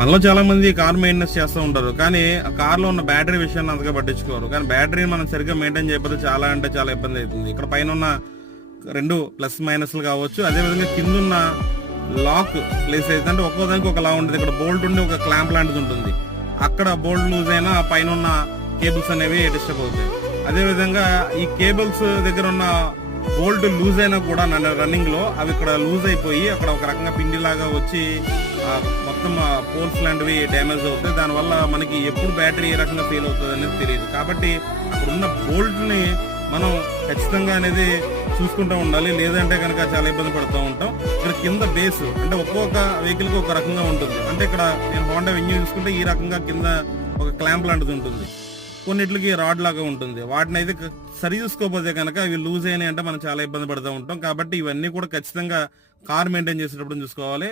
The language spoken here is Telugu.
మనలో చాలా మంది కార్ మెయింటెనెన్స్ చేస్తూ ఉంటారు, కానీ ఆ కార్లో ఉన్న బ్యాటరీ విషయాన్ని అంతగా పట్టించుకోరు. కానీ బ్యాటరీని మనం సరిగ్గా మెయింటైన్ చేయకపోతే చాలా అంటే చాలా ఇబ్బంది అవుతుంది. ఇక్కడ పైన ఉన్న 2 ప్లస్ మైనస్లు కావచ్చు, అదేవిధంగా కింద ఉన్న లాక్ ప్లేస్ అయితే అంటే ఒక్కోదానికి ఒకలా ఉంటుంది. ఇక్కడ బోల్ట్ ఉండి ఒక క్లాంప్ లాంటిది ఉంటుంది, అక్కడ బోల్ట్ లూజ్ అయినా పైన ఉన్న కేబుల్స్ అనేవి డిస్టర్బ్ అవుతాయి. అదేవిధంగా ఈ కేబుల్స్ దగ్గర ఉన్న బోల్ట్ లూజ్ అయినా కూడా రన్నింగ్ లో అవి ఇక్కడ లూజ్ అయిపోయి అక్కడ ఒక రకంగా పిండిలాగా వచ్చి మొత్తం పోల్స్ లాంటివి డ్యామేజ్ అవుతాయి. దానివల్ల మనకి ఎప్పుడు బ్యాటరీ ఏ రకంగా ఫెయిల్ అవుతుంది అనేది తెలియదు. కాబట్టి అక్కడ ఉన్న బోల్ట్ ని మనం ఖచ్చితంగా అనేది చూసుకుంటూ ఉండాలి, లేదంటే కనుక చాలా ఇబ్బంది పడుతూ ఉంటాం. ఇక్కడ కింద బేస్ అంటే ఒక్కొక్క వెహికల్ కి ఒక రకంగా ఉంటుంది. అంటే ఇక్కడ నేను హోండా వెన్యూ చూసుకుంటే ఈ రకంగా కింద ఒక క్లాంప్ లాంటిది ఉంటుంది, కొన్నిటికి రాడ్ లాగా ఉంటుంది. వాటిని అయితే సరి చూసుకోకపోతే కనుక ఇవి లూజ్ అయినాయి అంటే మనం చాలా ఇబ్బంది పడుతూ ఉంటాం. కాబట్టి ఇవన్నీ కూడా ఖచ్చితంగా కార్ మెయింటైన్ చేసేటప్పుడు చూసుకోవాలి.